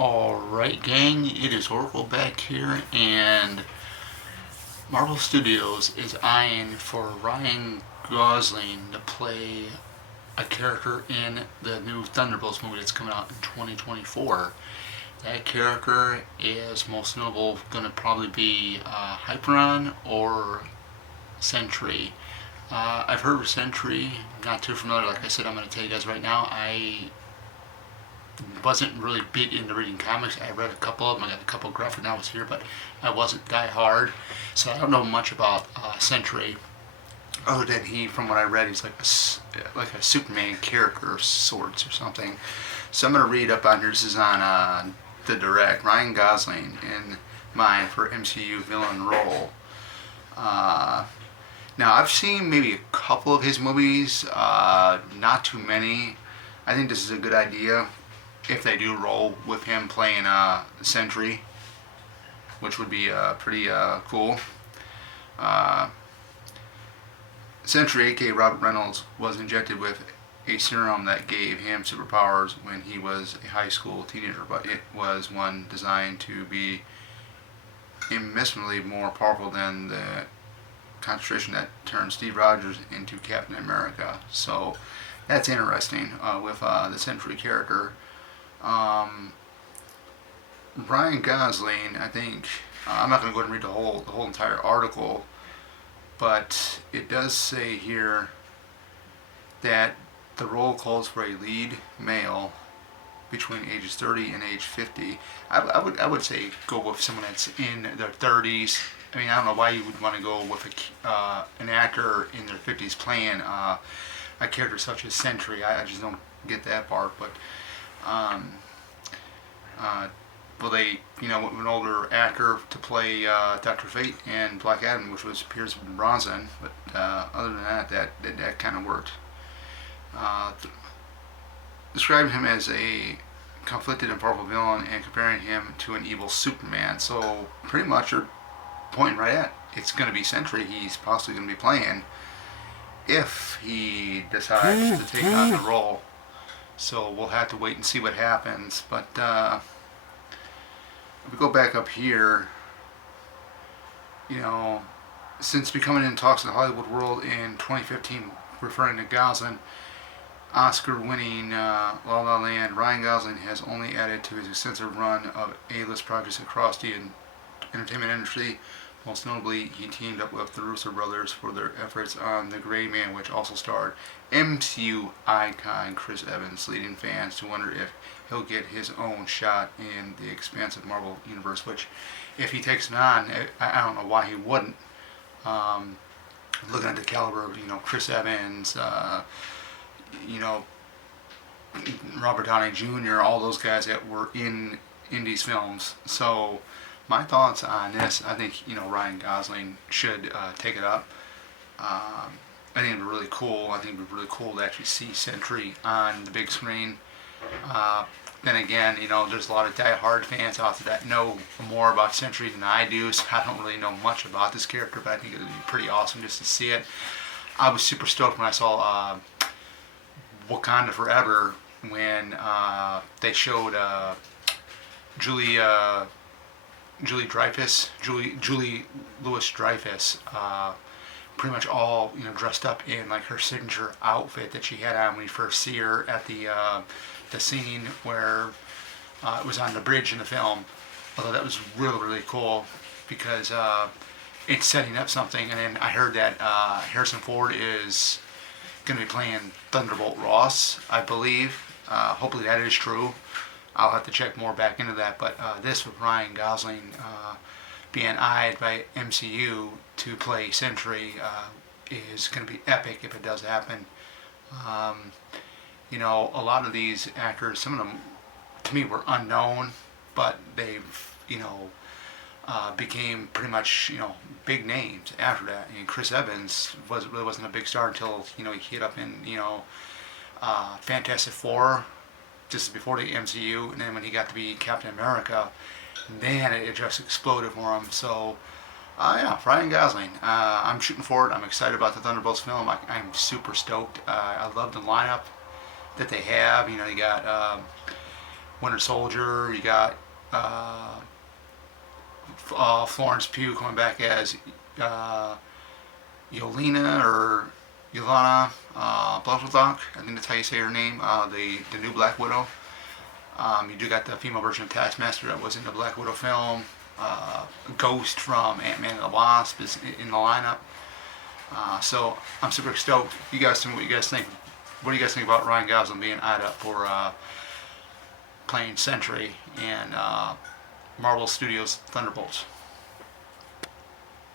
Alright, gang, it is Oracle back here, and Marvel Studios is eyeing for Ryan Gosling to play a character in the new Thunderbolts movie that's coming out in 2024. That character is most notable going to probably be Hyperon or Sentry. I've heard of Sentry, not too familiar. Like I said, I'm going to tell you guys right now, I wasn't really big into reading comics. I read a couple of them. I got a couple of graphic novels here, but I wasn't die hard, so I don't know much about Sentry. Other than from what I read, he's like a Superman character of sorts or something. So I'm gonna read up on here. This is on the direct Ryan Gosling in mind for MCU villain role. Uh, Now I've seen maybe a couple of his movies, not too many. I think this is a good idea if they do roll with him playing Sentry, which would be pretty cool. Uh, Sentry, aka Robert Reynolds, was injected with a serum that gave him superpowers when he was a high school teenager, but it was one designed to be immeasurably more powerful than the concentration that turned Steve Rogers into Captain America. So that's interesting with the Sentry character. Um, Ryan Gosling, I think I'm not going to go ahead and read the whole entire article, but it does say here that the role calls for a lead male between ages 30 and age 50. I would say go with someone that's in their 30s. I mean, I don't know why you would want to go with an actor in their 50s playing a character such as Sentry. I just don't get that part. But um, uh, well, they went with an older actor to play Dr. Fate and Black Adam, which was Pierce Brosnan. But other than that kind of worked. Uh, Describing him as a conflicted and powerful villain and comparing him to an evil Superman. So pretty much you're pointing right at it's going to be Sentry he's possibly going to be playing if he decides to take on the role. So we'll have to wait and see what happens. But if we go back up here, you know, since becoming in talks in the Hollywood world in 2015, referring to Gosling, Oscar-winning La La Land, Ryan Gosling has only added to his extensive run of A-list projects across the entertainment industry. Most notably, he teamed up with the Russo brothers for their efforts on The Gray Man, which also starred MCU icon Chris Evans, leading fans to wonder if he'll get his own shot in the expansive Marvel universe, which, if he takes it on, I don't know why he wouldn't. Um, Looking at the caliber of, Chris Evans, you know, Robert Downey Jr., all those guys that were in these films. So my thoughts on this, I think Ryan Gosling should take it up. I think it'd be really cool. I think it'd be really cool to actually see Sentry on the big screen. Uh, then again, there's a lot of die-hard fans out there that know more about Sentry than I do, so I don't really know much about this character, but I think it would be pretty awesome just to see it. I was super stoked when I saw Wakanda Forever when they showed Julie Julie Louis Dreyfus, pretty much all dressed up in like her signature outfit that she had on when you first see her at the scene where it was on the bridge in the film. Although that was really cool because it's setting up something. And then I heard that Harrison Ford is going to be playing Thunderbolt Ross, I believe. Hopefully that is true. I'll have to check more back into that. But this with Ryan Gosling being eyed by MCU to play Sentry is going to be epic if it does happen. Um, a lot of these actors, some of them to me were unknown, but they've, became pretty much, big names after that. And Chris Evans really wasn't a big star until, he hit up in, Fantastic Four, just before the MCU, and then when he got to be Captain America, then it just exploded for him. So, yeah, Ryan Gosling. I'm shooting for it. I'm excited about the Thunderbolts film. I'm super stoked. I love the lineup that they have. You got Winter Soldier. You got Florence Pugh coming back as Yelena or Yelena Blazonok. I think that's how you say her name. The new Black Widow. You do got the female version of Taskmaster that was in the Black Widow film. Ghost from Ant-Man and the Wasp is in the lineup. So I'm super stoked. You guys tell me what you guys think. What do you guys think about Ryan Gosling being eyed up for playing Sentry in Marvel Studios' Thunderbolts?